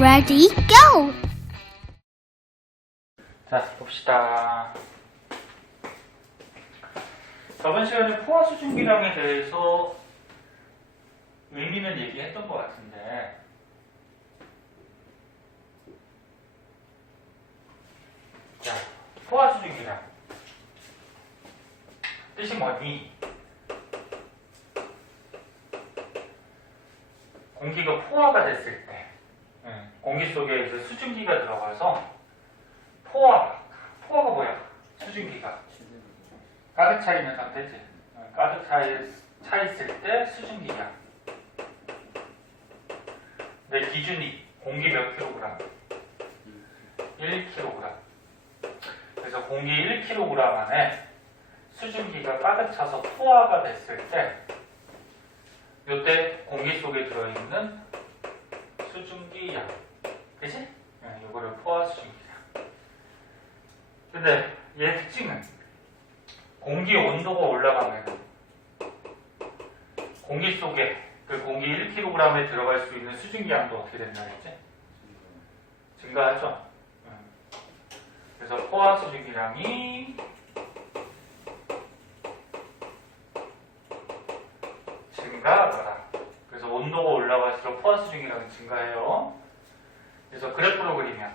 Ready, go! 자, 봅시다. 저번 시간에 포화 수증기량에 대해서 의미는 얘기했던 것 같은데, 자, 포화 수증기량 뜻이 뭐니? 공기가 포화가 됐을 때, 공기 속에 이제 수증기가 들어가서 포화가 뭐야? 수증기가 가득 차 있는 상태지. 가득 차 있을 때 수증기량. 내 기준이 공기 몇 킬로그램? 1kg. 그래서 공기 1kg 안에 수증기가 가득 차서 포화가 됐을 때, 이때 공기 속에 들어있는 수증기량. 그치? 이거를 포화 수증기량. 근데 얘 특징은 공기 온도가 올라가면 공기 속에 그 공기 1kg에 들어갈 수 있는 수증기량도 어떻게 된다 했지? 증가하죠? 그래서 포화 수증기량이 증가하더라. 그래서 온도가 올라갈수록 포화 수증기량이 증가해요. 그래서 그래프로 그리면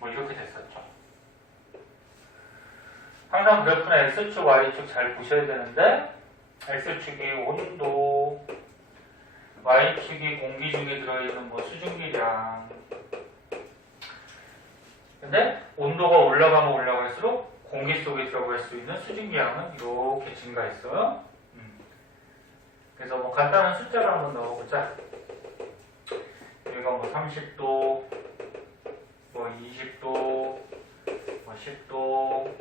뭐 이렇게 됐었죠. 항상 그래프는 X축, Y축 잘 보셔야 되는데, X축이 온도, Y축이 공기 중에 들어있는 뭐 수증기량. 근데 온도가 올라가면 올라갈수록 공기 속에 들어갈 수 있는 수증기량은 이렇게 증가했어요. 그래서 뭐 간단한 숫자를 한번 넣어보자. 여기가 뭐 30도, 뭐 20도, 뭐 10도,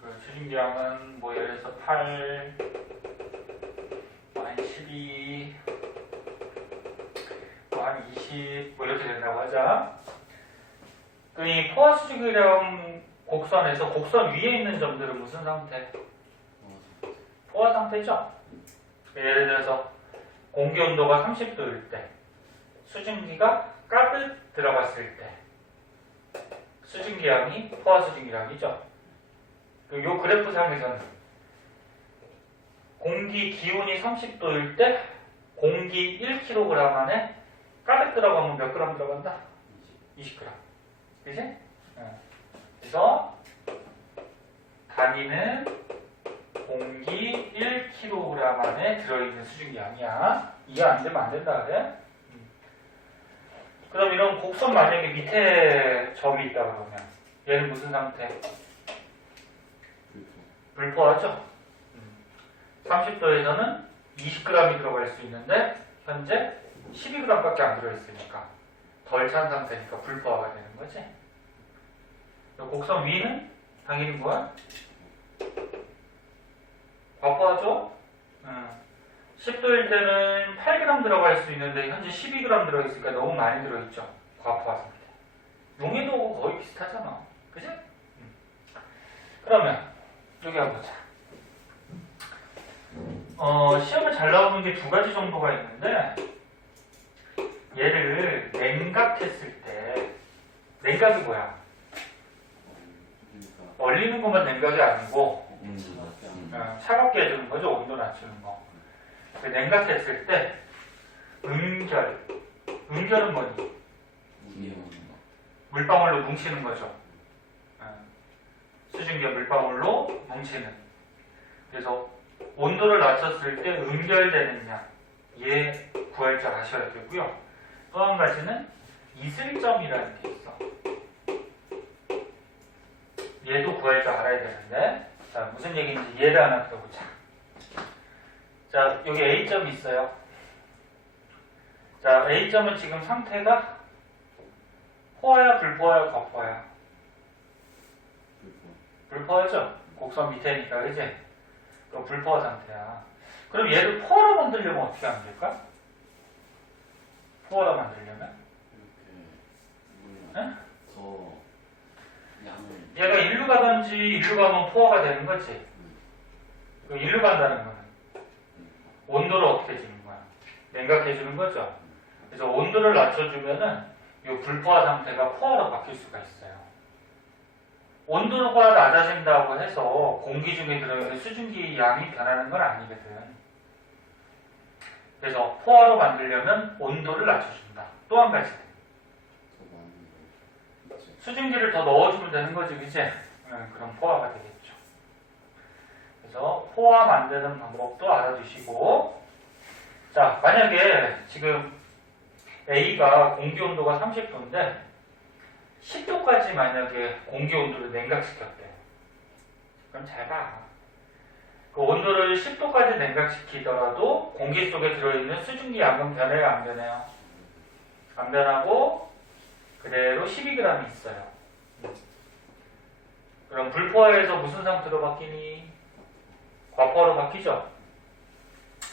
그 수증기량은 뭐 예를 들어서 8, 뭐 한 12, 뭐 한 20, 뭐 이렇게 된다고 하자. 이 포화 수증기량 곡선에서 곡선 위에 있는 점들은 무슨 상태? 포화 상태죠? 예를 들어서 공기 온도가 30도일 때, 수증기가 가득 들어갔을 때, 수증기량이 포화 수증기량이죠. 요 그래프상에서는 공기 기온이 30도일 때 공기 1kg 안에 가득 들어가면 몇 그램 들어간다? 20g. 그치? 그래서 단위는 공기 1kg 안에 들어있는 수증기량이야. 이해 안 되면 안 된다 그래? 그럼 이런 곡선 만약에 밑에 점이 있다 그러면 얘는 무슨 상태? 불포화죠? 30도에서는 20g이 들어갈 수 있는데 현재 12g밖에 안 들어있으니까 덜 찬 상태니까 불포화가 되는 거지. 곡선 위는 당연히 뭐야? 과포화죠? 10도일 때는 8g 들어갈 수 있는데 현재 12g 들어있으니까 너무 많이 들어있죠. 과포화 상태. 용해도 거의 비슷하잖아. 그치? 그러면 여기 한번 보자. 시험에 잘 나오는 게 두 가지 정도가 있는데, 얘를 냉각했을 때, 냉각이 뭐야? 얼리는 것만 냉각이 아니고, 차갑게 해주는 거죠. 온도 낮추는 거. 냉각했을 때, 음결은 뭐니? 물방울로 뭉치는 거죠. 수증기가 물방울로 뭉치는. 그래서 온도를 낮췄을 때 음결되는 양, 얘 구할 줄 아셔야 되고요. 또 한 가지는 이슬점이라는 게 있어. 얘도 구할 줄 알아야 되는데, 자, 무슨 얘기인지 얘를 하나 들어보자. 자, 여기 A점이 있어요. 자, A점은 지금 상태가 포화야, 불포화야, 과포화야? 불포화죠? 곡선 밑에니까, 그지? 그럼 불포화 상태야. 그럼 얘를 포화로 만들려면 어떻게 하면 될까? 포화로 만들려면? 응? 얘가 일로 가든지 일로 가면 포화가 되는 거지. 그 일로 간다는 거는 온도를 어떻게 주는 거야? 냉각해 주는 거죠. 그래서 온도를 낮춰주면은 이 불포화 상태가 포화로 바뀔 수가 있어요. 온도가 낮아진다고 해서 공기 중에 들어있는 수증기 양이 변하는 건 아니거든. 그래서 포화로 만들려면 온도를 낮춰준다. 또 한 가지. 수증기를 더 넣어주면 되는 거지, 그치? 그럼 포화가 되겠죠. 그래서 포화 만드는 방법도 알아두시고, 자, 만약에 지금 A가 공기 온도가 30도인데 10도까지 만약에 공기 온도를 냉각시켰대요. 그럼 잘 봐. 그 온도를 10도까지 냉각시키더라도 공기 속에 들어있는 수증기 양은 변해요, 안 변해요? 안 변하고 그대로 12g이 있어요. 그럼 불포화에서 무슨 상태로 바뀌니? 과포화로 바뀌죠?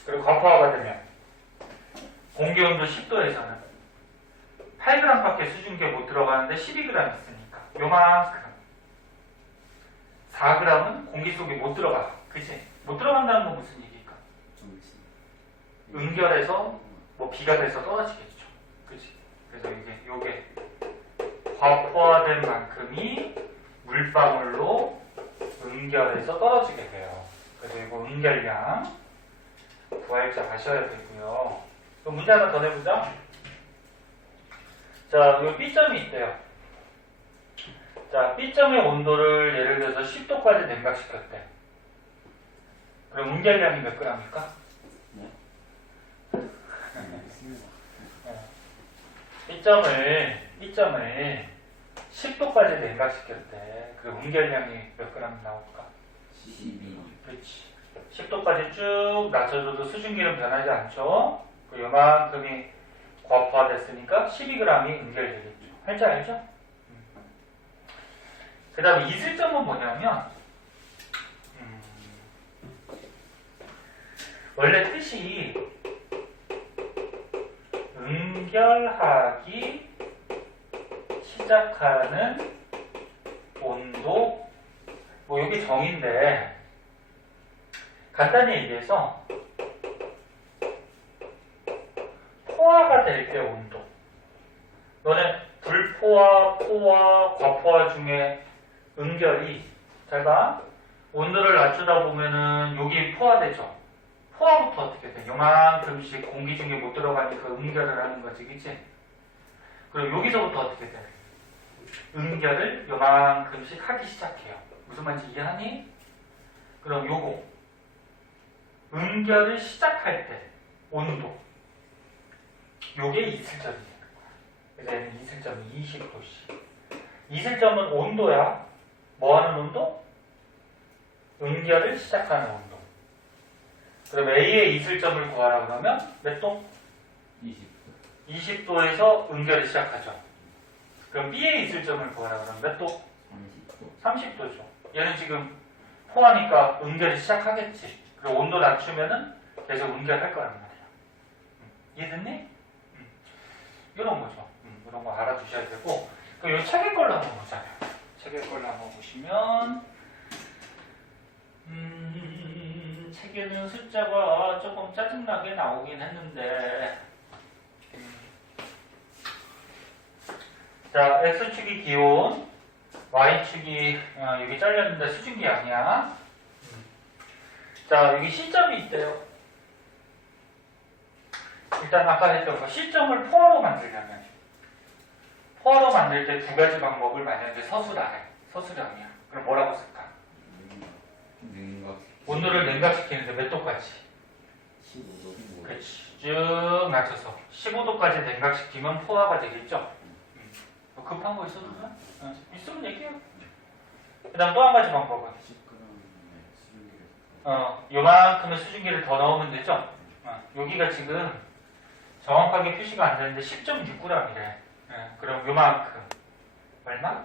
그리고 과포화가 되면 공기 온도 10도에서는 8g밖에 수증기에 못 들어가는데 12g 있으니까 요만큼 4g은 공기 속에 못 들어가. 그치? 못 들어간다는 건 무슨 얘기일까? 응결해서 뭐 비가 돼서 떨어지겠죠. 그치? 그래서 요게 과포화된 만큼이 물방울로 응결해서 떨어지게 돼요. 그래서 이거 응결량 구할 줄 아셔야 되고요. 그럼 문제 하나 더 내보자. 자, 요 B점이 있대요. 자, B점의 온도를 예를 들어서 10도까지 냉각시켰대. 그럼 응결량이 몇 g일까? B점을 10도까지 냉각시켰대. 그럼 응결량이 몇 g 나올까? 12. 그렇지. 10도까지 쭉 낮춰줘도 수증기는 변하지 않죠? 그 요만큼이 과포화됐으니까 12g이 응결되겠죠. 할 줄 알죠? 그 다음에 이슬점은 뭐냐면 원래 뜻이 응결하기 시작하는 온도 뭐 이게 정의인데 간단히 얘기해서 포화가 될 때 온도. 너네 불포화, 포화, 과포화 중에 응결이 잘 봐. 온도를 낮추다 보면은 여기 포화되죠. 포화부터 어떻게 돼? 요만큼씩 공기 중에 못 들어가니까 응결을 하는 거지, 그치? 그리고 여기서부터 어떻게 돼? 응결을 요만큼씩 하기 시작해요. 무슨 말인지 이해하니? 그럼 요거 응결을 시작할 때 온도 요게 이슬점이 되는 거야. 그래서 얘는 이슬점이 20도씨. 이슬점은 온도야. 뭐 하는 온도? 응결을 시작하는 온도. 그럼 A의 이슬점을 구하라 그러면 몇 도? 20도. 20도에서 응결이 시작하죠. 그럼 B의 이슬점을 구하라 그러면 몇 도? 30도. 30도죠. 얘는 지금 포하니까 응결이 시작하겠지. 그리고 온도 낮추면은 계속 응결할 거란 말이야. 이해됐니? 이런 거죠. 이런 거 알아두셔야 되고. 그럼 이 책의 걸로 한번 보자요. 책의 걸로 한번 보시면, 책에는 숫자가 조금 짜증나게 나오긴 했는데, 자, X축이 기온, Y축이, 여기 잘렸는데 수증기 아니야. 자, 여기 C점이 있대요. 일단 아까 했던 거, C점을 포화로 만들려면, 포화로 만들 때 두 가지 방법을 만약에 서술하래. 서술형이야. 그럼 뭐라고 쓸까? 냉각. 온도를 냉각시키는데 몇 도까지? 15도. 그렇지. 쭉 낮춰서 15도까지 냉각시키면 포화가 되겠죠? 뭐 급한 거 있어도 돼? 있으면 얘기해. 그 다음 또 한 가지 방법은 10g의 수증기를 요만큼의 수증기를 더 넣으면 되죠? 여기가 지금 정확하게 표시가 안 되는데 10.6g이래. 그럼 요만큼 얼마?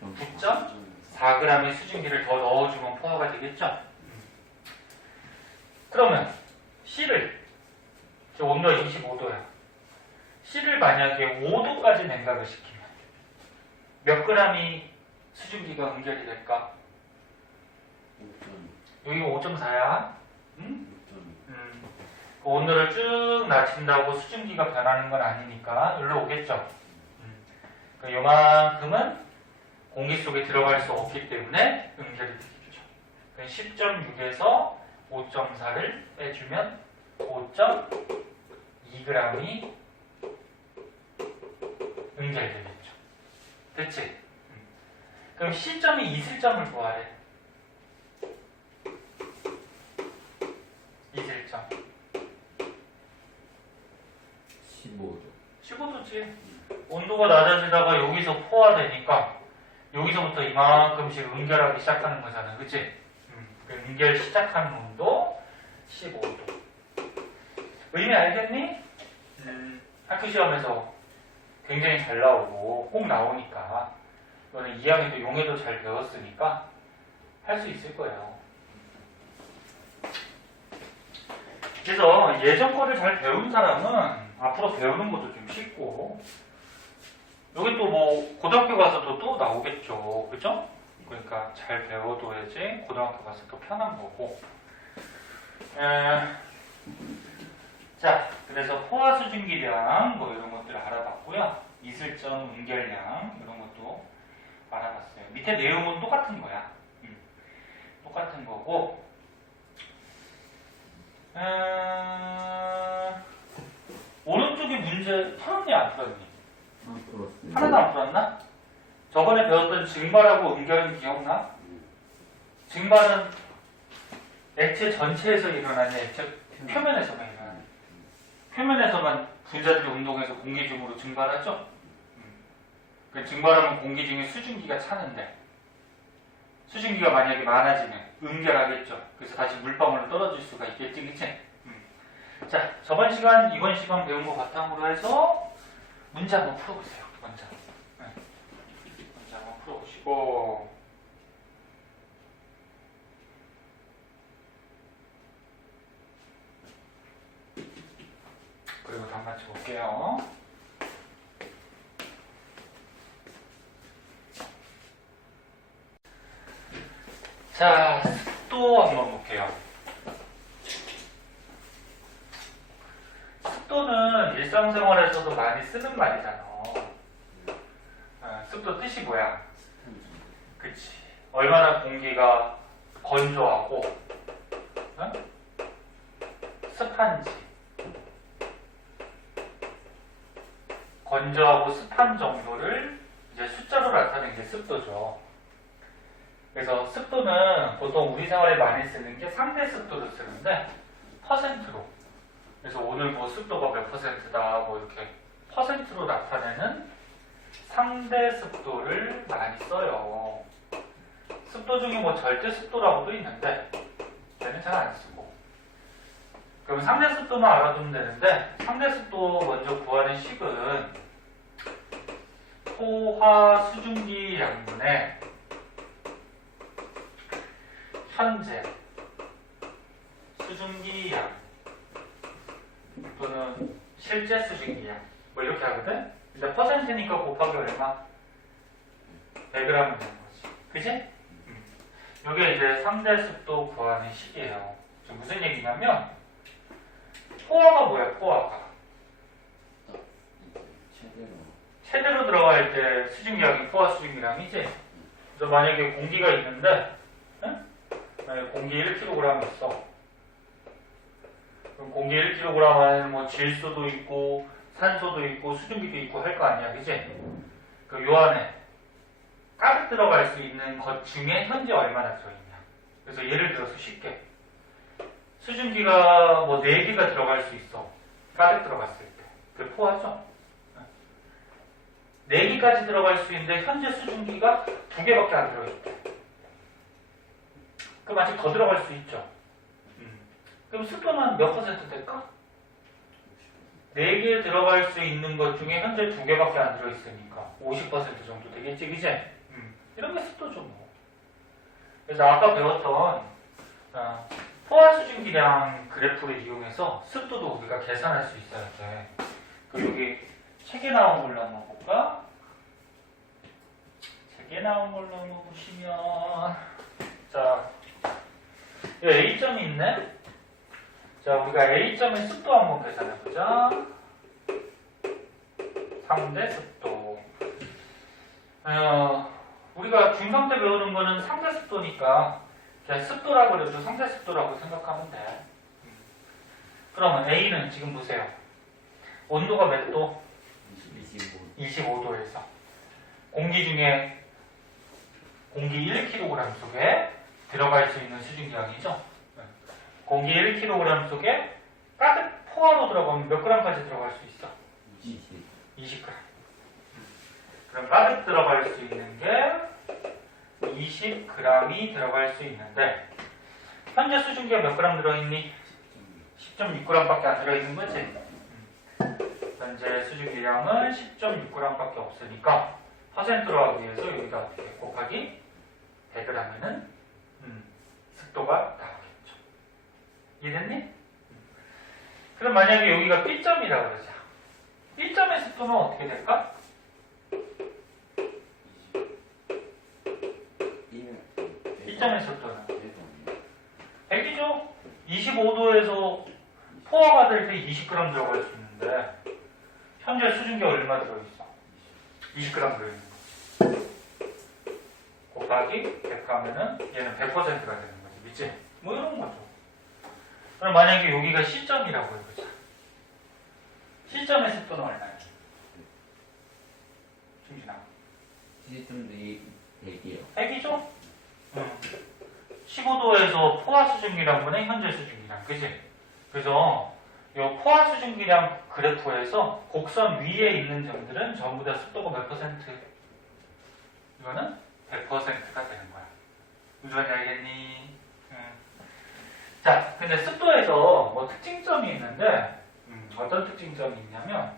9.4g의 수증기를 더 넣어주면 포화가 되겠죠? 그러면 C를 지금 온도가 25도야. C를 만약에 5도까지 냉각을 시키면 몇 g이 수증기가 응결이 될까? 5.2. 여기가 5.4야. 6.2. 온도를 쭉 낮춘다고 수증기가 변하는 건 아니니까 여기로 오겠죠. 요만큼은 공기 속에 들어갈 수 없기 때문에 응결이 되겠죠. 10.6에서 5.4를 빼주면 5.2g이 응결되겠죠. 됐지? 그럼 C점이 있을 점을 구하래. 있을 점. 15도. 15도지. 온도가 낮아지다가 여기서 포화되니까 여기서부터 이만큼씩 응결하기 시작하는 거잖아. 그치? 응결 시작하는 온도 15도. 의미 알겠니? 학교 시험에서 굉장히 잘 나오고 꼭 나오니까 너는 2학년도 용해도 잘 배웠으니까 할 수 있을 거예요. 그래서 예전 거를 잘 배운 사람은 앞으로 배우는 것도 좀 쉽고 여기 또 뭐 고등학교 가서도 또 나오겠죠. 그죠? 그러니까 잘 배워둬야지 고등학교 가서 또 편한 거고. 자, 그래서 포화 수증기량 뭐 이런 것들을 알아봤고요. 이슬점, 응결량 이런 것도 알아봤어요. 밑에 내용은 똑같은 거야. 똑같은 거고. 오른쪽에 문제 풀었니 안 풀었니? 안 풀었어요. 하나도 안 풀었나? 저번에 배웠던 증발하고 응결은 기억나? 증발은 액체 전체에서 일어나냐, 액체 표면에서만 일어나냐? 표면에서만 분자들이 운동해서 공기 중으로 증발하죠? 증발하면 공기 중에 수증기가 차는데 수증기가 만약에 많아지면 응결하겠죠. 그래서 다시 물방울로 떨어질 수가 있겠지, 그치? 자, 저번 시간, 이번 시간 배운 거 바탕으로 해서 문제 한번 풀어보세요. 먼저. 문제 한번 풀어보시고. 그리고 답 맞춰볼게요. 자, 습도 한번 볼게요. 습도는 일상생활에서도 많이 쓰는 말이잖아. 습도 뜻이 뭐야? 그치. 얼마나 공기가 건조하고 습한지. 건조하고 습한 정도를 이제 숫자로 나타내는 게 습도죠. 그래서 습도는 보통 우리 생활에 많이 쓰는 게 상대 습도를 쓰는데 퍼센트로. 그래서 오늘 뭐 습도가 몇 퍼센트다 뭐 이렇게 퍼센트로 나타내는 상대 습도를 많이 써요. 습도 중에 뭐 절대 습도라고도 있는데 얘는 잘 안 쓰고. 그럼 상대 습도만 알아두면 되는데 상대 습도 먼저 구하는 식은 포화 수증기 양분의 현재 수증기 양 또는 실제 수증기 양 뭐 이렇게 하거든? 근데 퍼센트니까 곱하기 얼마? 100g은 되는 거지. 그지? 이게 이제 상대 습도 구하는 식이에요. 지금 무슨 얘기냐면 포화가 뭐야, 포화가? 최대로 들어갈 때 수증기량이 포화 수증기량이지? 그래서 만약에 공기가 있는데 공기 1kg 있어. 그럼 공기 1kg 안에는 뭐 질소도 있고 산소도 있고 수증기도 있고 할 거 아니야, 그치? 그 요 안에 가득 들어갈 수 있는 것 중에 현재 얼마나 들어있냐. 그래서 예를 들어서 쉽게 수증기가 뭐 4개가 들어갈 수 있어. 가득 들어갔을 때. 그게 포화죠? 4개까지 들어갈 수 있는데 현재 수증기가 2개밖에 안 들어있대. 그럼 아직 더 들어갈 수 있죠. 그럼 습도는 몇 퍼센트 될까? 4개 들어갈 수 있는 것 중에 현재 2개밖에 안 들어있으니까 50% 정도 되겠지, 그지? 이런 게 습도죠, 뭐. 그래서 아까 배웠던 포화 수증기량 그래프를 이용해서 습도도 우리가 계산할 수 있어야 돼. 그럼 여기 책에 나온 걸로 한번 볼까? 책에 나온 걸로 한번 보시면 자, 여기 A점이 있네? 자, 우리가 A점의 습도 한번 계산해보자. 상대 습도. 우리가 중3 때 배우는 거는 상대 습도니까 그냥 습도라고 그래도 상대 습도라고 생각하면 돼. 그러면 A는 지금 보세요. 온도가 몇 도? 25도에서 공기 중에 공기 1kg 속에 들어갈 수 있는 수증기량이죠. 공기 1kg 속에 가득 포화로 들어가면 몇 g까지 들어갈 수 있어? 20g. 그럼 가득 들어갈 수 있는 게 20g이 들어갈 수 있는데 현재 수증기가 몇 g 들어있니? 10.6g밖에 안 들어있는 거지? 현재 수증기량은 10.6g밖에 없으니까 퍼센트로 하기 위해서 여기다 어떻게 곱하기 100g이면 습도가 나오겠죠. 이해됐니? 그럼 만약에 여기가 B점이라고 그러자. B점의 습도는 어떻게 될까? B점의 습도는 100이죠? 25도에서 포화가 될 때 20g 들어갈 수 있는데 현재 수증기 얼마 들어있어? 20g 들어있는 거지. 곱하기 100 하면은 얘는 100%가 되는 거지. 믿지? 뭐 이런 거죠. 그럼 만약에 여기가 C점이라고 해보자. C점의 습도는 얼마야? 중진아. C점도 100이요. 100이죠? 15도에서 포화 수증기량 분의 현재 수증기량. 그지? 그래서 이 포화 수증기량 그래프에서 곡선 위에 있는 점들은 전부 다 습도가 몇 퍼센트? 이거는 100%가 되는 거야. 무슨 말인지 알겠니? 자, 근데 습도에서 뭐 특징점이 있는데 어떤 특징점이 있냐면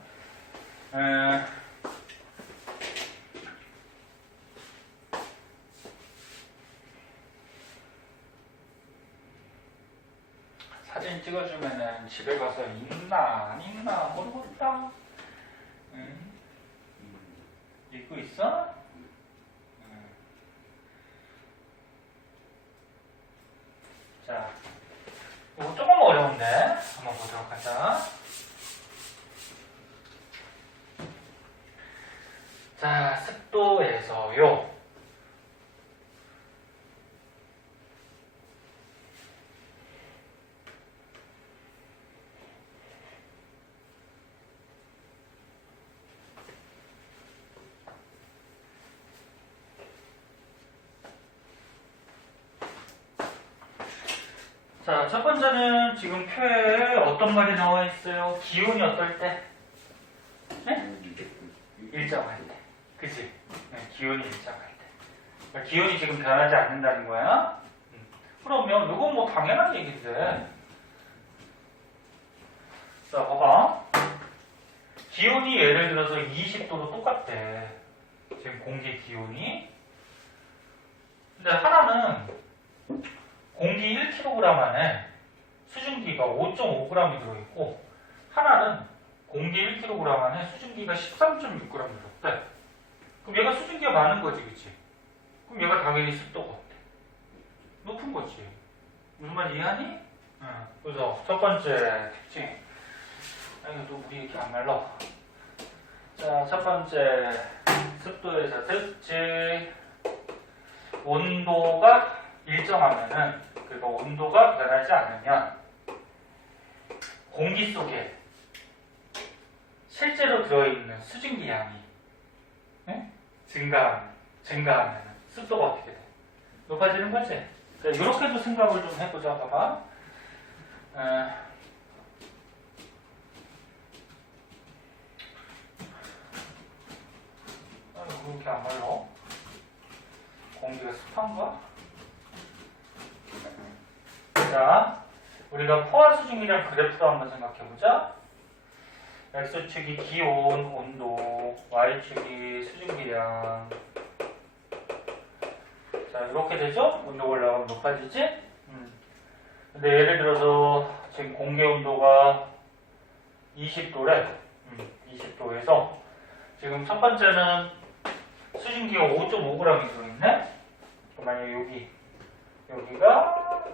사진 찍어주면은 집에 가서 읽나 안 읽나 모르겠다. 읽고 있어? 자, 이거 조금 어려운데 한번 보도록 하자. 자, 습도에서요. 자, 첫 번째는 지금 표에 어떤 말이 나와 있어요? 기온이 어떨 때? 네? 일정할 때. 그치? 네, 기온이 일정할 때. 그러니까 기온이 지금 변하지 않는다는 거야? 그러면 이건 뭐 당연한 얘기인데. 자, 봐봐. 기온이 예를 들어서 20도로 똑같대. 지금 공기 기온이. 근데 하나는 공기 1kg 안에 수증기가 5.5g이 들어있고 하나는 공기 1kg 안에 수증기가 13.6g 들어있대. 그럼 얘가 수증기가 많은 거지, 그치? 그럼 얘가 당연히 습도가 어때? 높은 거지. 무슨 말인지 이해하니? 응. 그래서 첫 번째 특징. 이거 또 물이 이렇게 안 말라. 자, 첫 번째 습도에서 특징. 온도가 일정하면은, 그러니까 온도가 변하지 않으면 공기 속에 실제로 들어있는 수증기 양이 증가하면 습도가 어떻게 돼? 높아지는 거지? 그러니까 이렇게도 생각을 좀 해보자. 봐봐. 왜 이렇게 안 말라? 공기가 습한가? 자, 우리가 포화 수증기량 그래프로 한번 생각해보자. X축이 기온, 온도, Y축이 수증기량. 자, 이렇게 되죠? 온도가 올라가면 높아지지? 근데 예를 들어서 지금 공기 온도가 20도래. 20도에서 지금 첫 번째는 수증기가 5.5g이 들어있네? 만약에 여기가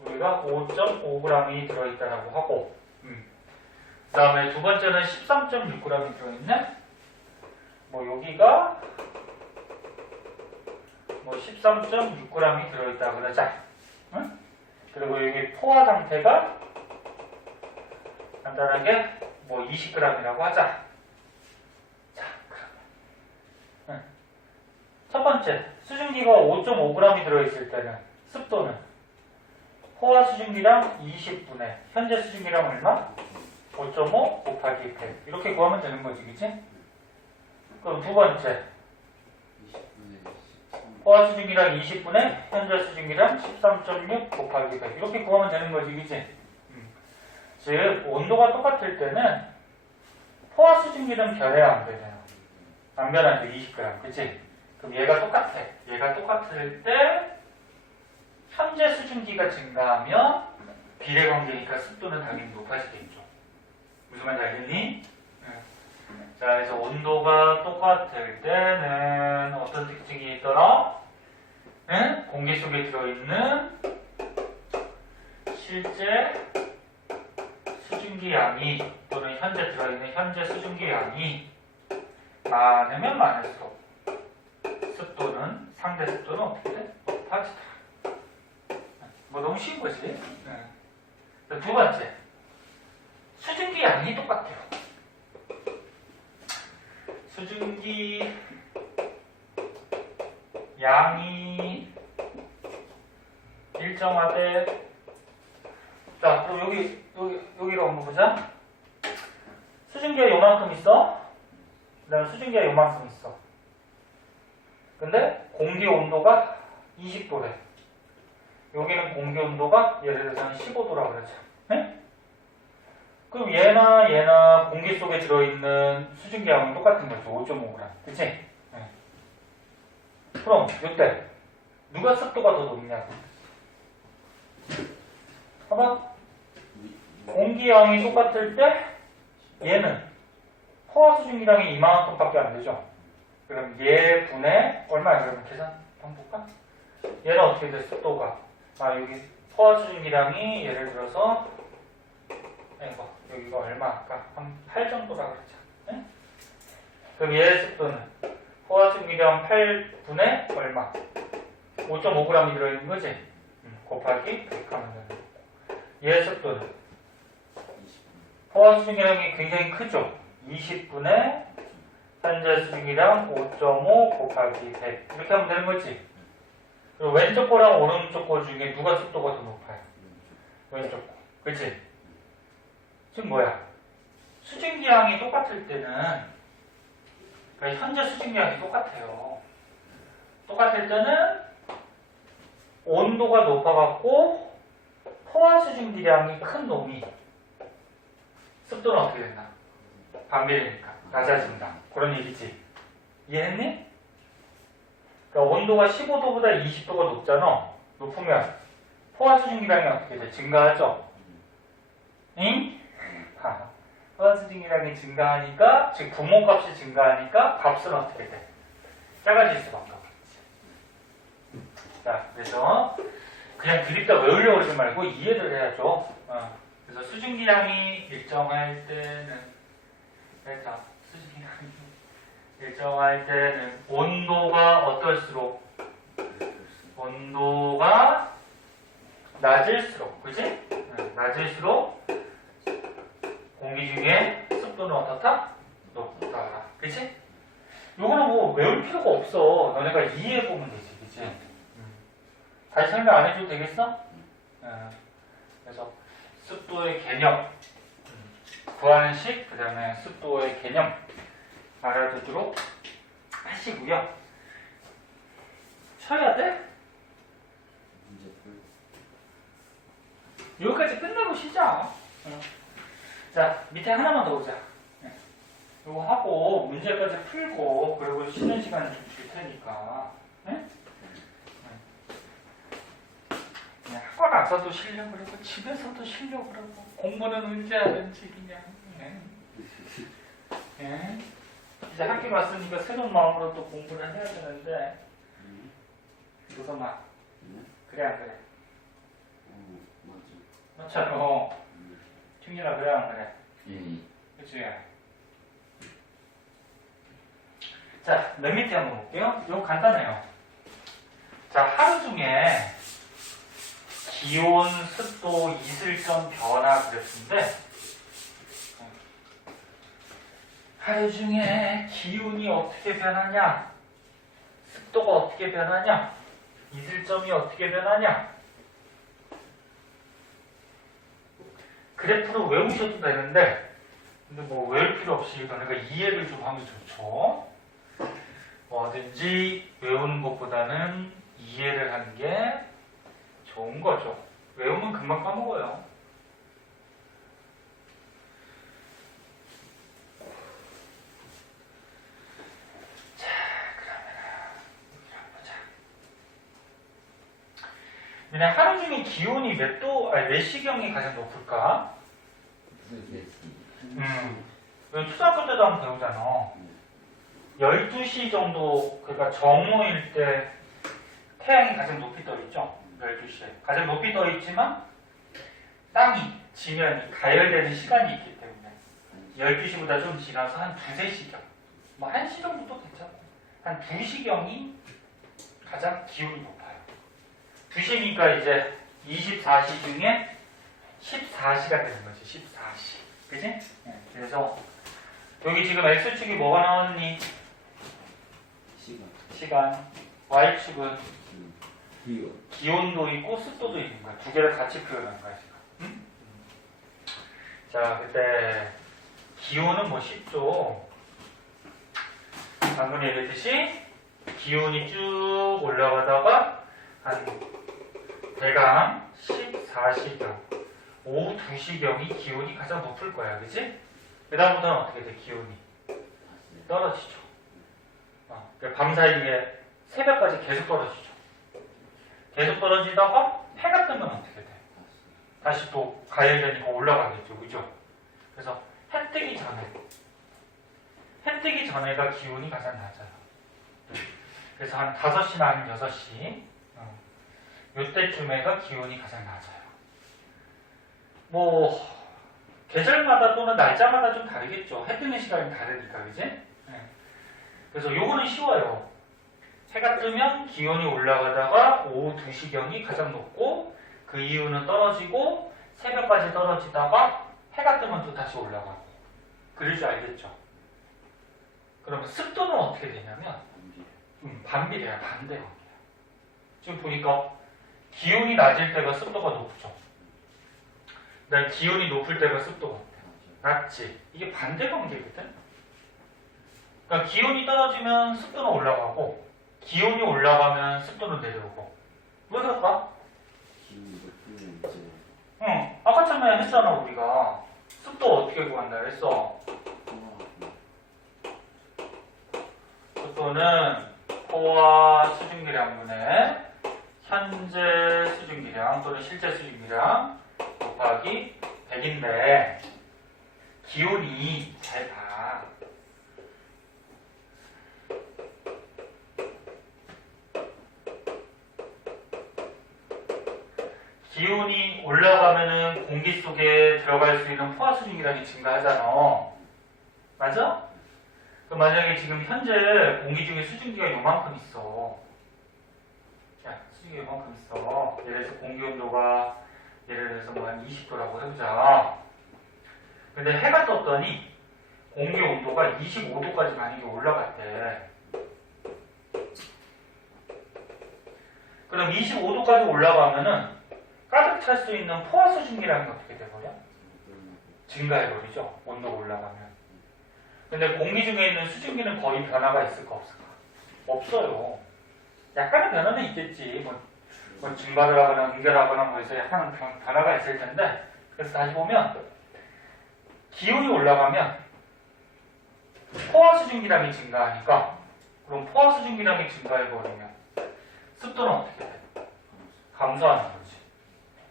우리가 5.5g이 들어있다라고 하고 그 다음에 두 번째는 13.6g이 들어있네? 뭐 여기가 뭐 13.6g이 들어있다 그러자. 응? 그리고 여기 포화 상태가 간단하게 뭐 20g이라고 하자. 자, 그러면 첫 번째 수증기가 5.5g이 들어있을 때는 습도는 포화 수증기량 20분의 현재 수증기량 얼마? 5.5 곱하기 100 이렇게 구하면 되는 거지, 그치? 그럼 두 번째 20분에 13. 포화 수증기량 20분의 현재 수증기량 13.6 곱하기 100 이렇게 구하면 되는 거지, 그치? 즉 온도가 똑같을 때는 포화 수증기는 변해야 안 되잖아. 안 변하죠, 20g, 그치? 그럼 얘가 똑같아. 얘가 똑같을 때 현재 수증기가 증가하면 비례관계니까 습도는 당연히 높아지겠죠. 무슨 말인지 알겠니? 자, 그래서 온도가 똑같을 때는 어떤 특징이 있더라? 응? 공기 속에 들어있는 실제 수증기 양이 또는 현재 들어있는 현재 수증기 양이 많으면 많을수록 습도는 상대 습도는 어떻게 돼? 높아지다. 뭐 너무 쉬운 거지? 두 번째 수증기 양이 똑같아요. 수증기 양이 일정하되 자 그럼 여기로 한번 보자. 수증기가 요만큼 있어. 그 다음에 수증기가 요만큼 있어. 근데 공기 온도가 20도래. 여기는 공기 온도가 예를 들어서 15도라 그러자. 네? 그럼 얘나 공기 속에 들어있는 수증기량은 똑같은 거죠. 5.5g. 그치? 네. 그럼 이때 누가 습도가 더 높냐고. 봐봐. 공기량이 똑같을 때 얘는 포화 수증기량이 이만큼밖에 안 되죠. 그럼 얘 분의 얼마야? 그러면 계산 한번 볼까? 얘는 어떻게 돼? 습도가 여기 포화 수증기량이 예를 들어서 이거 여기가 얼마 아까 한 8 정도라 그러자. 네? 그럼 얘의 습도는 포화 수증기량 8분의 얼마? 5.5g이 들어있는 거지? 곱하기 100 하면 되는 거고. 얘의 습도는 포화 수증기량이 굉장히 크죠? 20분의 현재 수증기량 5.5 곱하기 100 이렇게 하면 되는 거지? 그리고 왼쪽 거랑 오른쪽 거 중에 누가 습도가 더 높아요? 왼쪽 거. 그치? 지금 뭐야? 수증기량이 똑같을 때는 그러니까 현재 수증기량이 똑같아요. 똑같을 때는 온도가 높아갖고 포화 수증기량이 큰 놈이 습도는 어떻게 된다? 반비례니까 낮아진다. 그런 얘기지. 이해했니? 그러니까 온도가 15도보다 20도가 높잖아. 높으면 포화 수증기량이 어떻게 돼? 증가하죠? 응? 포화 수증기량이 증가하니까 즉 분모값이 증가하니까 값은 어떻게 돼? 작아질 수밖에 없겠지. 자, 그래서 그냥 드립다 외우려고 그러지 말고 이해를 해야죠. 그래서 수증기량이 일정할 때는 그러니까 수증기량이 일정할 때는 온도가 어떨수록 온도가 낮을수록 그치? 낮을수록 공기 중에 습도는 어떻다? 높다. 그치? 요거는 뭐 외울 필요가 없어. 너네가 이해해보면 되지. 그치? 다시 설명 안 해줘도 되겠어? 그래서 습도의 개념 구하는 식, 그 다음에 습도의 개념 알아두도록 하시고요. 쳐야 돼? 여기까지 끝내고 쉬자. 자, 밑에 하나만 더 보자. 이거 하고 문제까지 풀고 그리고 쉬는 시간 좀 줄 테니까. 네? 그냥 학원 가서도 쉬려고 그러고 집에서도 쉬려고 그러고 공부는 언제 하든지 그냥. 네? 이제 학교 왔으니까 새로운 마음으로 또 공부를 해야 되는데 도서마 그래 안 그래? 맞잖아. 충진아 그래 안 그래? 예. 그치? 자, 맨 밑에 한번 볼게요. 이거 간단해요. 자, 하루 중에 기온, 습도, 이슬점 변화 그랬는데 하루 중에 기온이 어떻게 변하냐, 습도가 어떻게 변하냐, 이슬점이 어떻게 변하냐, 그래프로 외우셔도 되는데 근데 뭐 외울 필요 없이 그러니까 이해를 좀 하면 좋죠. 뭐든지 외우는 것보다는 이해를 하는 게 좋은 거죠. 외우면 금방 까먹어요. 자, 그러면 여기 한번 보자. 근데 하루 중에 기온이 몇 시경이 가장 높을까? 초등학교 때도 한번 배우잖아. 12시 정도, 그러니까 정오일 때 태양이 가장 높이 떠 있죠. 12시에. 가장 높이 떠 있지만 땅이, 지면이 가열되는 시간이 있기 때문에 12시보다 좀 지나서 한 2-3시경, 뭐 1시 정도도 괜찮고 한 2시경이 가장 기온이 높아요. 2시니까 이제 24시 중에 14시가 되는 거지. 14시. 그치? 네. 그래서 여기 지금 X축이 뭐가 나왔니? 시간. Y축은 기온도 있고 습도도 있는 거야. 두 개를 같이 표현한 거야, 지금. 응? 자, 그때 기온은 뭐 쉽죠. 방금 얘기했듯이 기온이 쭉 올라가다가 한 대강 14시경, 오후 2시경이 기온이 가장 높을 거야, 그치? 그 다음부터는 어떻게 돼, 기온이? 떨어지죠. 그러니까 밤 사이에 새벽까지 계속 떨어지죠. 계속 떨어지다가 해가 뜨면 어떻게 돼? 다시 또 가열되니까 올라가겠죠. 그죠? 그래서 해 뜨기 전에가 기온이 가장 낮아요. 그래서 한 5시나 한 6시 요때쯤에가 기온이 가장 낮아요. 뭐 계절마다 또는 날짜마다 좀 다르겠죠. 해 뜨는 시간이 다르니까, 그지? 네. 그래서 요거는 쉬워요. 해가 뜨면 기온이 올라가다가 오후 2시경이 가장 높고 그 이후는 떨어지고 새벽까지 떨어지다가 해가 뜨면 또 다시 올라가고 그럴 줄 알겠죠? 그러면 습도는 어떻게 되냐면 반비례야. 반대 관계야. 지금 보니까 기온이 낮을 때가 습도가 높죠. 그다음에 기온이 높을 때가 습도가 낮지. 이게 반대 관계거든. 그러니까 기온이 떨어지면 습도는 올라가고 기온이 올라가면 습도는 내려오고. 왜 그럴까? 아까 처음에 했잖아. 우리가 습도 어떻게 구한다 했어? 습도는 포화 수증기량분의 현재 수증기량 또는 실제 수증기량 곱하기 100인데 기온이 잘 봐. 기온이 올라가면은 공기 속에 들어갈 수 있는 포화 수증기량이 증가하잖아. 맞아? 그럼 만약에 지금 현재 공기 중에 수증기가 요만큼 있어. 자, 수증기가 요만큼 있어. 예를 들어서 공기 온도가 예를 들어서 뭐 한 20도라고 해보자. 근데 해가 떴더니 공기 온도가 25도까지 만약에 올라갔대. 그럼 25도까지 올라가면은 가득 찰 수 있는 포화 수증기량이 어떻게 돼버려? 증가해버리죠. 온도가 올라가면. 근데 공기 중에 있는 수증기는 거의 변화가 있을까 없을까? 없어요. 약간의 변화는 있겠지. 뭐 증발을 하거나 응결하거나 뭐 해서 약간은 변화가 있을 텐데. 그래서 다시 보면 기온이 올라가면 포화 수증기량이 증가하니까 그럼 포화 수증기량이 증가해버리면 습도는 어떻게 돼? 감소하는 거지.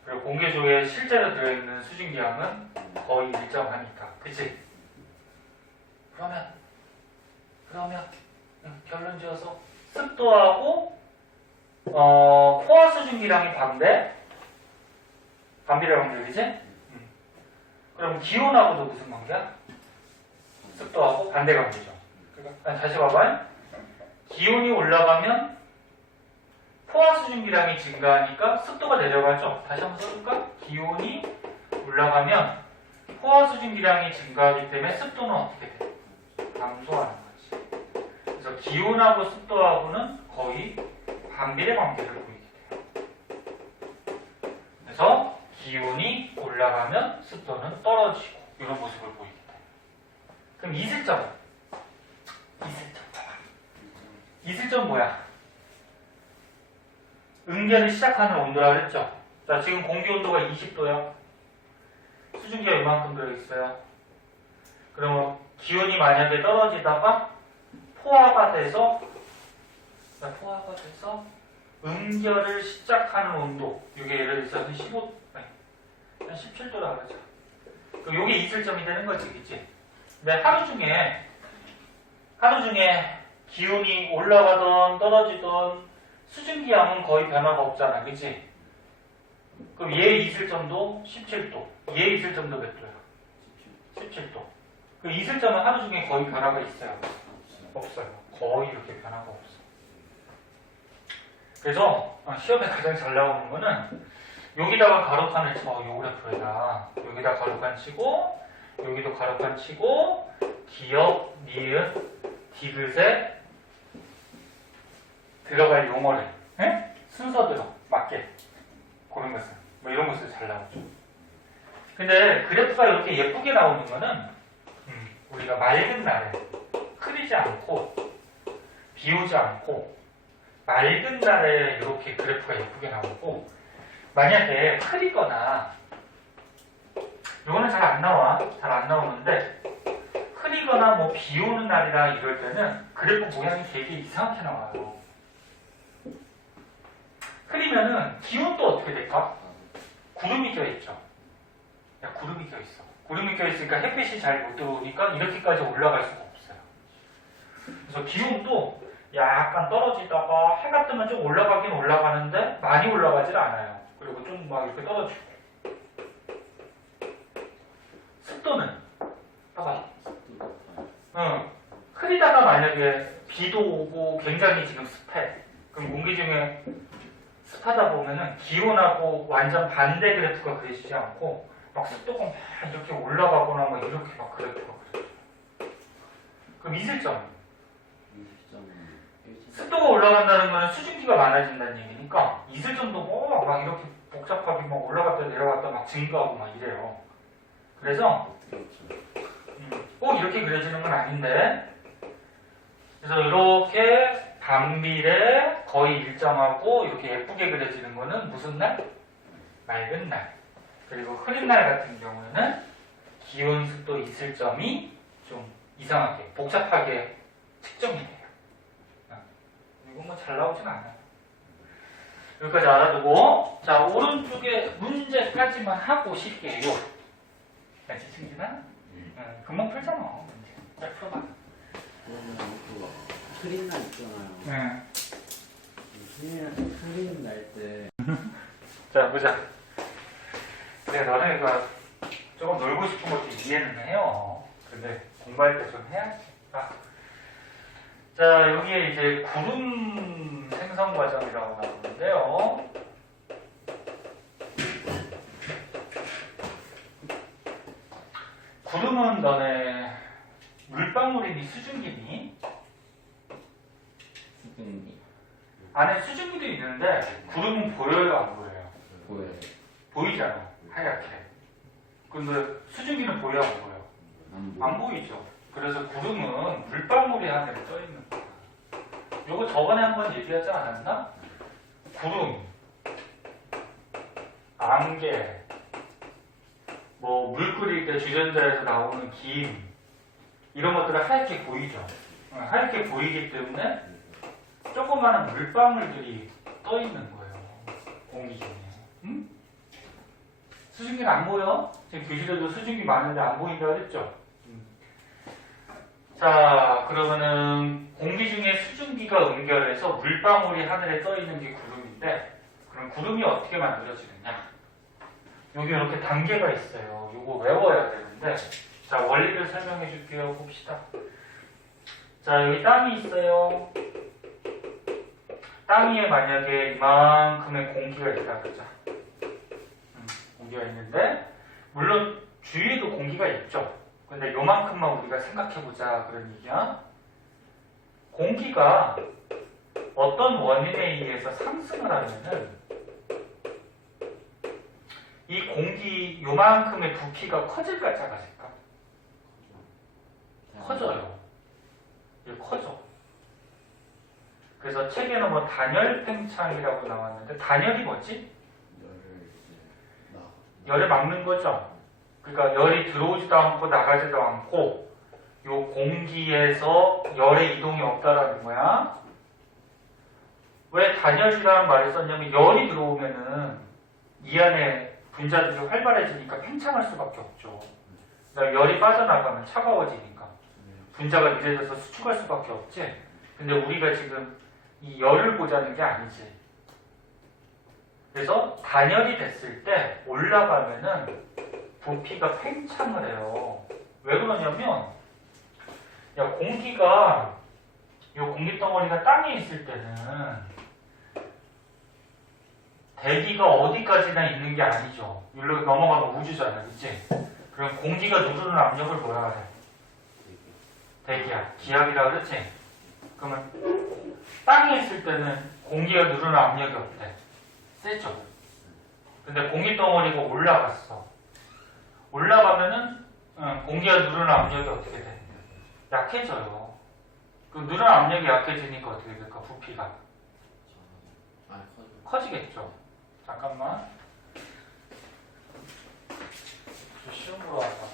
그리고 공기 중에 실제로 들어있는 수증기량은 거의 일정하니까. 그치? 그러면 결론 지어서 습도하고 포화 수증기량이 반비례 관계이지? 그럼 기온하고도 무슨 관계야? 습도하고 반대 관계죠. 그러니까 다시 봐봐요. 기온이 올라가면 포화 수증기량이 증가하니까 습도가 내려가죠. 다시 한번 써볼까? 기온이 올라가면 포화 수증기량이 증가하기 때문에 습도는 어떻게 돼? 감소하는 거지. 그래서 기온하고 습도하고는 거의 반비례 관계를 보이게 돼요. 그래서 기온이 올라가면 습도는 떨어지고 이런 모습을 보이게 돼요. 그럼 이슬점은? 이슬점 뭐야? 응결을 시작하는 온도라 그랬죠? 자, 지금 공기 온도가 20도야. 수증기가 이만큼 들어있어요. 그러면 기온이 만약에 떨어지다가 포화가 돼서 응결을 시작하는 온도, 이게 예를 들어서 한 17도라 그러죠. 그럼 이게 이슬점이 되는 거지, 그치? 근데 하루 중에 기온이 올라가던 떨어지던 수증기 양은 거의 변화가 없잖아, 그치? 그럼 얘 이슬점도 17도, 얘 이슬점도 몇 도야? 17도. 그 이슬점은 하루 중에 거의 변화가 있어요? 없어요. 거의 이렇게 변화가 없어. 그래서 시험에 가장 잘 나오는 거는 여기다가 가로칸을 쳐, 요 그래프에다. 여기다 가로칸 치고, 여기도 가로칸 치고, 기역, 니은, 디귿에 들어갈 용어를 순서대로 맞게 고른 것은 뭐 이런 것을 잘 나오죠. 근데 그래프가 이렇게 예쁘게 나오는 거는 우리가 맑은 날에 흐리지 않고 비 오지 않고 맑은 날에 이렇게 그래프가 예쁘게 나오고, 만약에 흐리거나 이거는 잘 안 나오는데 흐리거나 뭐 비 오는 날이라 이럴 때는 그래프 모양이 되게 이상하게 나와요. 흐리면은 기온도 어떻게 될까? 구름이 껴있죠. 구름이 껴있어. 구름이 껴있으니까 햇빛이 잘 못 들어오니까 이렇게까지 올라갈 수가 없어요. 그래서 기온도 약간 떨어지다가 해가 뜨면 좀 올라가긴 올라가는데 많이 올라가질 않아요. 그리고 좀 막 이렇게 떨어지고. 습도는 봐봐. 흐리다가 만약에 비도 오고 굉장히 지금 습해. 그럼 공기 중에 습하다 보면은 기온하고 완전 반대 그래프가 그려지지 않고 막 습도가 막 이렇게 올라가거나 막 이렇게 막 그래프가 그려져요. 그럼 이슬점. 습도가 올라간다는 건 수증기가 많아진다는 얘기니까 이슬점도 막 이렇게 복잡하게 막 올라갔다 내려갔다 막 증가하고 막 이래요. 그래서 꼭 이렇게 그려지는 건 아닌데, 그래서 이렇게 반비례 거의 일정하고 이렇게 예쁘게 그려지는 거는 무슨 날? 맑은 날. 그리고 흐린 날 같은 경우에는 기온, 습도, 이슬점이 좀 이상하게 복잡하게 측정이 돼요. 이건 뭐 잘 나오진 않아요. 여기까지 알아두고, 자, 오른쪽에 문제까지만 하고 쉴게요. 알지, 승진아? 금방 풀잖아, 문제. 잘 풀어봐. 흐린 날 있잖아요. 흐린 날 때. 자, 보자. 그래, 너네가 조금 놀고 싶은 것도 이해는 해요. 근데 공부할 때 좀 해야지. 자, 여기에 이제 구름 생성 과정이라고 나오는데요. 구름은 너네 물방울이니 수증기니? 수증기. 안에 수증기도 있는데 구름은 보여요, 안 보여요? 보여요. 보이잖아, 하얗게. 근데 수증기는 보여, 안 보여? 안 보이죠. 그래서 구름은 물방울이 하늘에 떠 있는 거야. 요거 저번에 한번 얘기하지 않았나? 구름, 안개, 뭐 물 끓일 때 주전자에서 나오는 김, 이런 것들은 하얗게 보이죠. 하얗게 보이기 때문에 조그마한 물방울들이 떠 있는 거예요, 공기 중에. 응? 수증기는 안 보여? 지금 교실에도 수증기 많은데 안 보인다 그랬죠? 자, 그러면은 공기 중에 수증기가 응결해서 물방울이 하늘에 떠 있는 게 구름인데, 그럼 구름이 어떻게 만들어지느냐? 여기 이렇게 단계가 있어요. 이거 외워야 되는데, 자, 원리를 설명해 줄게요. 봅시다. 자, 여기 땅이 있어요. 땅 위에 만약에 이만큼의 공기가 있다 그러자. 공기가 있는데 물론 주위에도 공기가 있죠. 근데 요만큼만 우리가 생각해보자 그런 얘기야. 공기가 어떤 원인에 의해서 상승을 하면은 이 공기 요만큼의 부피가 커질까 작아질까? 커져요. 이게 커져. 그래서 책에는 뭐 단열 팽창이라고 나왔는데 단열이 뭐지? 열을 막는 거죠. 그러니까 열이 들어오지도 않고 나가지도 않고 요 공기에서 열의 이동이 없다라는 거야. 왜 단열이라는 말을 썼냐면 열이 들어오면은 이 안에 분자들이 활발해지니까 팽창할 수밖에 없죠. 그러니까 열이 빠져나가면 차가워지니까 분자가 유래돼서 수축할 수밖에 없지. 근데 우리가 지금 이 열을 보자는 게 아니지. 그래서 단열이 됐을 때 올라가면은 부피가 팽창을 해요. 왜 그러냐면 야 공기가 요 공기 덩어리가 땅에 있을 때는 대기가 어디까지나 있는 게 아니죠. 여기로 넘어가면 우주잖아, 그치? 그럼 공기가 누르는 압력을 뭐라 그래? 대기압, 기압이라 그랬지? 그러면 땅에 있을 때는 공기가 누르는 압력이 없대. 세죠? 근데 공기 덩어리가 올라갔어. 올라가면은 공기가 누르는 압력이 어떻게 돼? 약해져요. 그 누르는 압력이 약해지니까 어떻게 될까? 부피가 커지겠죠. 잠깐만. 저 시험 보러 왔다.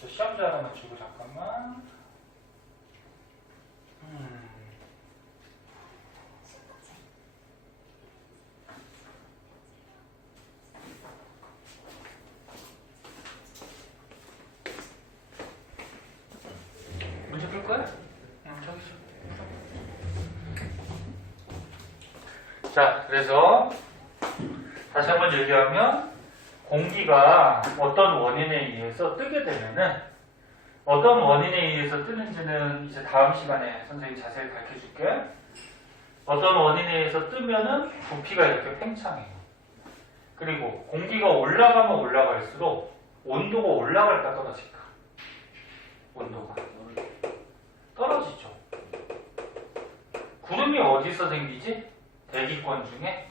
저 시험지 하나만 주고 잠깐만. 문제 풀 거야? 저기 있어. 자, 그래서 다시 한번 얘기하면 공기가 어떤 원인에 의해서 뜨게 되면은 어떤 원인에 의해서 뜨는지는 이제 다음 시간에 선생님이 자세히 가르쳐줄게. 어떤 원인에 의해서 뜨면은 부피가 이렇게 팽창해요. 그리고 공기가 올라가면 올라갈수록 온도가 올라갈까 떨어질까? 온도가 떨어지죠. 구름이 어디서 생기지? 대기권 중에?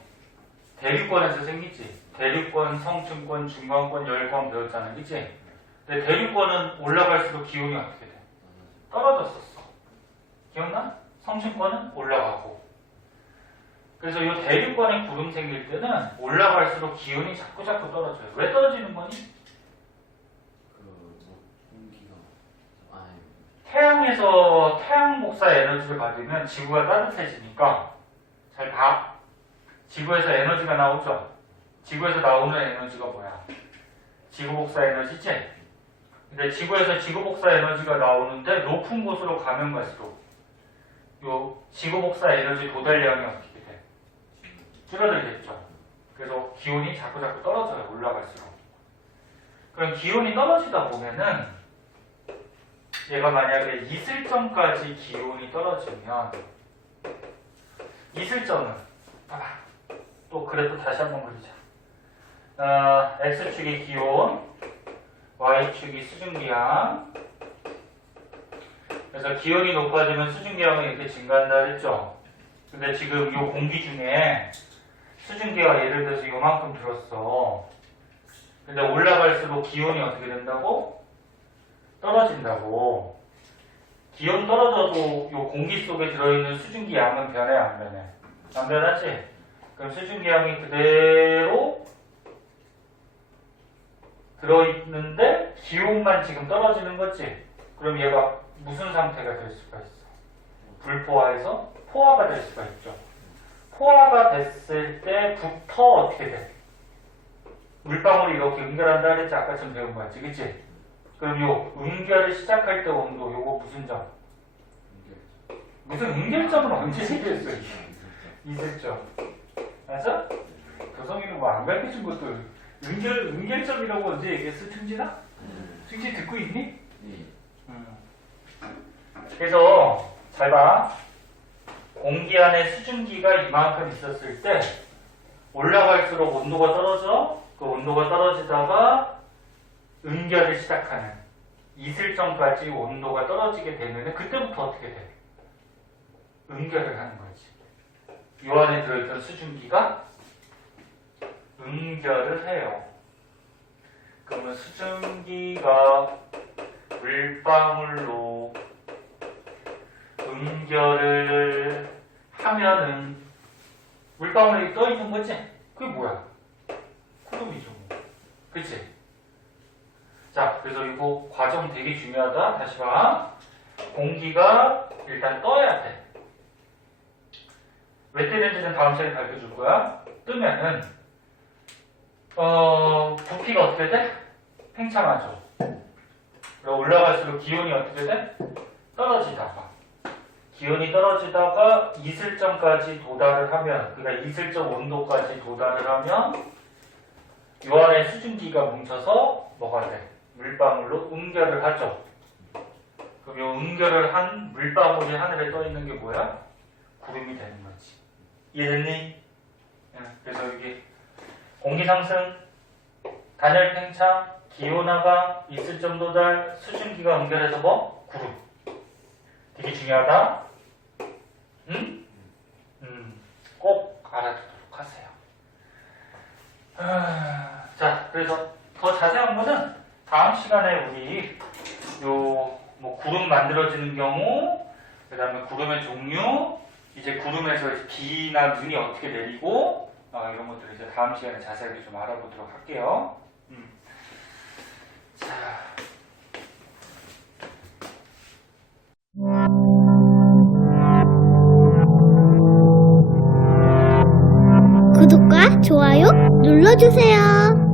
대륙권에서 생기지. 대륙권, 성층권, 중간권, 열권 배웠잖아, 그치? 근데 대륙권은 올라갈수록 기온이 어떻게 돼? 떨어졌었어. 기억나? 성층권은 올라가고. 그래서 이 대륙권에 구름 생길 때는 올라갈수록 기온이 자꾸 떨어져요. 왜 떨어지는 거니? 태양에서 태양 복사 에너지를 받으면 지구가 따뜻해지니까 잘 봐. 지구에서 에너지가 나오죠? 지구에서 나오는 에너지가 뭐야? 지구 복사 에너지지? 근데 지구에서 지구 복사 에너지가 나오는데 높은 곳으로 가면 갈수록 요 지구 복사 에너지 도달량이 어떻게 돼? 줄어들겠죠. 그래서 기온이 자꾸 떨어져요. 올라갈수록. 그럼 기온이 떨어지다 보면은 얘가 만약에 이슬점까지 기온이 떨어지면 이슬점은 봐봐. 또 그래도 다시 한번 그리자. X축이 기온, Y축이 수증기양. 그래서 기온이 높아지면 수증기양이 이렇게 증가한다 했죠. 근데 지금 이 공기 중에 수증기가 예를 들어서 요만큼 들었어. 근데 올라갈수록 기온이 어떻게 된다고? 떨어진다고. 기온 떨어져도 요 공기 속에 들어있는 수증기 양은 변해 안 변해? 안 변하지? 그럼 수증기 양이 그대로 들어있는데 기온만 지금 떨어지는 거지? 그럼 얘가 무슨 상태가 될 수가 있어? 불포화해서 포화가 될 수가 있죠. 포화가 됐을 때부터 어떻게 돼? 물방울이 이렇게 응결한다 그랬지? 아까처럼 배운 거 같지? 그치? 그럼 요 응결을 시작할 때 온도 요거 무슨 점? 무슨 응결점은 언제 생겼어? 이슬점. 맞아? 교성이는 뭐 안 가르쳐준 것도 응결점이라고 언제 얘기했어? 충진아? 충진 듣고 있니? 그래서 잘 봐. 공기 안에 수증기가 이만큼 있었을 때 올라갈수록 온도가 떨어져. 그 온도가 떨어지다가 응결을 시작하는 이슬점까지 온도가 떨어지게 되면 그때부터 어떻게 돼? 응결을 하는 거지. 이 안에 들어있던 수증기가 응결을 해요. 그러면 수증기가 물방울로 응결을 하면은 물방울이 떠있는 거지? 그게 뭐야? 구름이죠. 그치? 자, 그래서 이거 과정 되게 중요하다. 다시 봐. 공기가 일단 떠야 돼. 왜 뜨는지는 다음 시간에 밝혀줄 거야. 뜨면은 부피가 어떻게 돼? 팽창하죠. 그리고 올라갈수록 기온이 어떻게 돼? 떨어지다가 기온이 떨어지다가 이슬점까지 도달을 하면, 그러니까 이슬점 온도까지 도달을 하면 요 안에 수증기가 뭉쳐서 뭐가 돼? 물방울로 응결을 하죠. 그럼 요 응결을 한 물방울이 하늘에 떠 있는 게 뭐야? 구름이 되는 거지. 이해됐니? 그래서 여기 공기 상승, 단열 팽창, 기온 하강, 이슬점 도달, 수증기가 응결해서 뭐? 구름. 되게 중요하다. 응? 꼭 알아두도록 하세요. 자, 그래서 더 자세한 거는 다음 시간에 우리 뭐 구름 만들어지는 경우, 그 다음에 구름의 종류, 이제 구름에서 비나 눈이 어떻게 내리고, 이런 것들을 이제 다음 시간에 자세하게 좀 알아보도록 할게요. 자. 구독과 좋아요 눌러주세요.